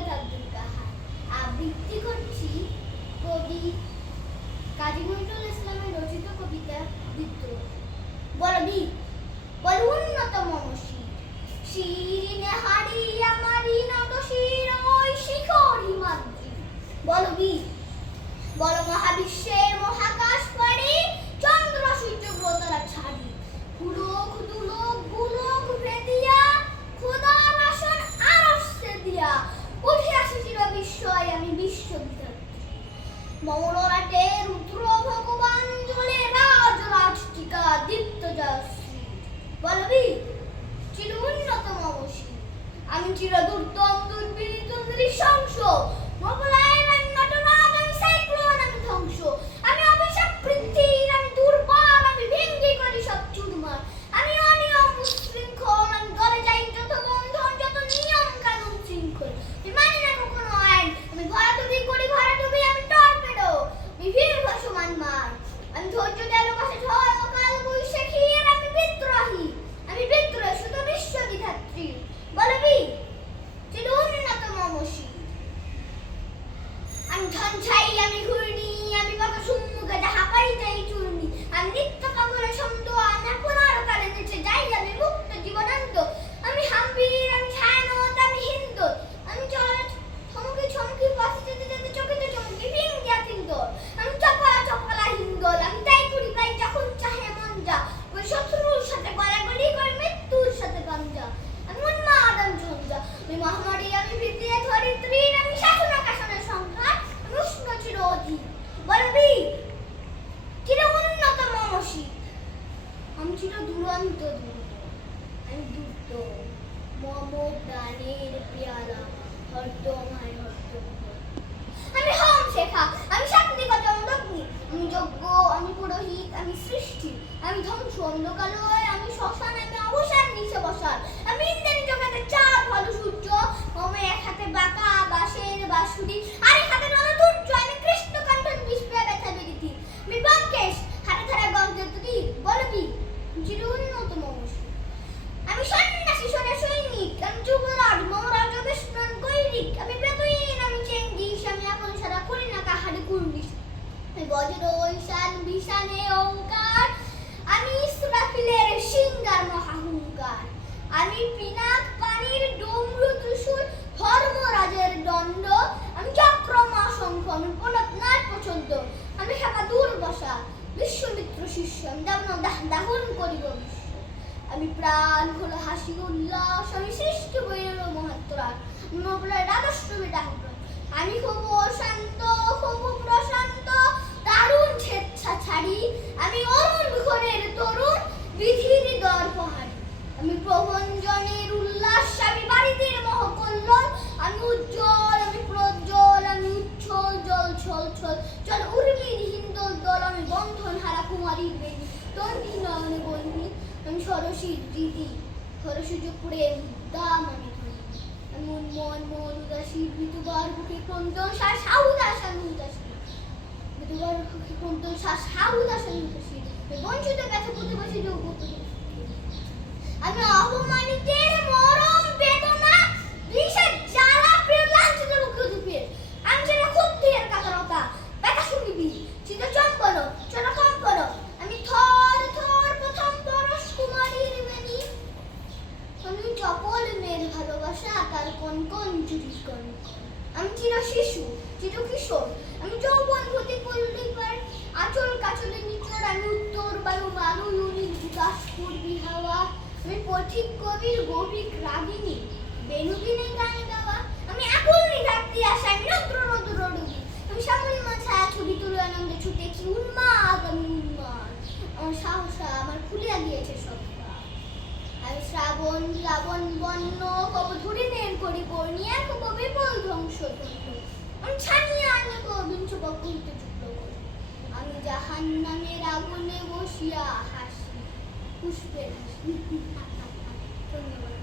পড়ে থাকবেন কাহার। আবৃত্তি করছি কবি কাজী নজরুল ইসলামের রচিত কবিতা বিদ্রোহ। বলবি বল উন্নত মমশির শিরিনে হাড়ি আমারি নত শির ওই শিখর হিমাদ্রি। বলবি বল মহাবিশ্বের মহাকাশ পাড়ি চন্দ্র সূর্য গ্রহতারা ছাড়ি পুলক দুলক বুলক ভেদিয়া খোদার আসন আরশে দিয়া উঠে আসি চির বিস্ময় আমি বিশ্ববিধাত্রী। মৌলরাটে রুদ্র ভগবান জ্বলে রাজ রাজটিকা দীপ্ত জয়শ্রী। বলবি চির উন্নত মমশী আমি চির দুর্দম দুর্বিনীত নৃশংস মোগলায়ের নটরাজ আমি সাইক্লোন আমি ধ্বংস আমি অভিশাপ পৃথিবীর আমি দুর্বার আমি ভেঙ্গে করি সব চুরমার আমি অনিয়ম উশৃঙ্খল আমি গলে যাই যত বন্ধন যত নিয়ম কানুন শৃঙ্খল আমি মানি না কখনো আইন আমি ভরাডুবি করি ভরাডুবি আমি টর্পেডো বিভিন্ন ভাসমান মার আমি ধৈর্য দেয়ালো কাছে ঝড় অকাল বৈশাখী আমি বিদ্রোহী আমি বিদ্রোহী শুধু বিশ্ববিধাত্রী। বলবি চির উন্নত মমশী আমি ঝঞ্ঝাই আমি ঘূর্ণি আমি বাবা সম্মুখে যাহা পাই যাই চূর্ণি আমি নিত্য পাগলে ছন্দ আমি পুনরকালে নেচে যাই আমি মুক্ত জীবনান্ত আমি হাম্বির আমি ছায়ানত আমি হিন্দোল আমি চলে থমকে ছমকে পাশে যেতে যেতে চোখেতে চমকে ভিঙ্গিয়া তিন্দোল আমি চপলা চপলা হিন্দোল আমি তাই করি তাই যখন চাহে মন যা ওই শত্রুর সাথে গলাগলি করে মৃত্যুর সাথে গাঞ্জা আমি উন্মাদ আমি ঝঞ্ঝা আমি মহামারী আমি ভীতিয়ে ধরিত্রীর আমি শাসন আকাশনের সংখ্যা আমি উষ্ণ চির অধীর। বলবি চির উন্নত মমশী আমি চির দুরন্ত দুর্গ আমি দুর্দ মম প্রাণের পেয়ারা হরদমায় হরদম আমি হোম শেখা আমি সাত্বিক চন্দ্রগ্নি আমি যজ্ঞ আমি পুরোহিত আমি সৃষ্টি আমি ধ্বংস অন্ধকালয় আমি শ্মশান আমি অবসান নিচে বসার আমি ইন্দ্রের জগতে চাঁদ ভালো সূর্য মম এক হাতে বাঁকা বাঁশের বাঁশুরি আর এক হাতে রণধূর্য আমি কৃষ্ণকান্তন বিস্ময় ব্যথা বেরিতি আমি ব্যোমকেশ হাতে ধরা গঙ্গোত্রী। বলবি চির উন্নত মমশী আমি সন্ন্যাসী সোনা সৈনিক আমি যুবরাজ মহারাজ বিষ্ণন কৈরিক আমি বেদুইন আমি চেঙ্গিস আমি আপন সারা করি না কাহারে কুর্নিশ আমি বজ্র ঈশান বিশানে ওঙ্কার আমি ইসরাফিলের সিংহার মহাহুঙ্কার আমি পিনাক পানির ডমরু ত্রিশূল ধর্মরাজের দণ্ড আমি চক্রমা শঙ্খ আমি প্রণতনাথ পছন্দ আমি হেমা দুর্বাসা বিশ্বমিত্র শিষ্য আমি দাহন করিব বিশ্ব আমি প্রাণ খোলা হাসি উল্লাস আমি সৃষ্টি বইয়ের মহাত্রা মোগলায় রাজস্বী ডাক্তার আমি খুব শান্ত খুব প্রশান্ত দারুণ স্বেচ্ছা ছাড়ি আমি অরুণ ঘরের তরুণ বিধির দর্পহারি আমি প্রভঞ্জনের উল্লাস আমি বাড়িদের মহকল্লোল আমি উজ্জ্বল আমি প্রজ্জ্বল আমি উচ্ছল জল ছল ছল চল উর্মির হিন্দোল দল আমি বন্ধন হারা কুমারীর বেদি তন্ডি নয়নে বন্ধি আমি সরসী রীতি সরসূর্য প্রেম দাম আমি ধরি আমি উন্মন মন উদাসী ঋতুবার বুকে ক্রন্দন শ্বাস হাউদাস আমি উদাসী ঋতুবার বুকে ক্রন্দন শ্বাস হাউদাস আমি উদাসী বঞ্চিত ব্যথা প্রতিবাসী যৌবতী আমি অপমানিতের মরম বেদনা বিষের জ্বালা প্রিয় লাঞ্ছিত মুখে দুপের আমি যেন ক্ষুব্ধের কাতরতা ব্যথা শুনিবি চিত চম্বল চল কম্পন আমি থর থর প্রথম পরশ কুমারীর বেনি আমি চপল মেয়ের ভালোবাসা তার কোন কোন চুরি কর আমি চির শিশু চির কিশোর আমি যৌবন হতে পড়লি পার আচল কাচলে নিচর আমি উত্তর বায়ু মারু ইউনিক বিকাশ পূর্বী হাওয়া আমি পথিক কবির গভীর রাগিনী বেনুবিনে গান গাওয়া আমি আকুল নিধাত্রী আশা আমি রৌদ্র রৌদ্র রৌদ্রী আমি সামনে মাছা ছবি তুলে আনন্দে ছুটেছি উন্মাদ আমি উন্মাদ আমার সাহসা আমার খুলিয়া গিয়েছে সব আমি শ্রাবণ লাবণ বন্য কবধূরিণের করি বর্ণিয়া কব বিপুল ধ্বংস আমি ছানিয়া আনি কবিঞ্চ বকুলতে যুক্ত করি আমি জাহান্নামের আগুনে বসিয়া হাসি পুষ্পের হাসি। ধন্যবাদ।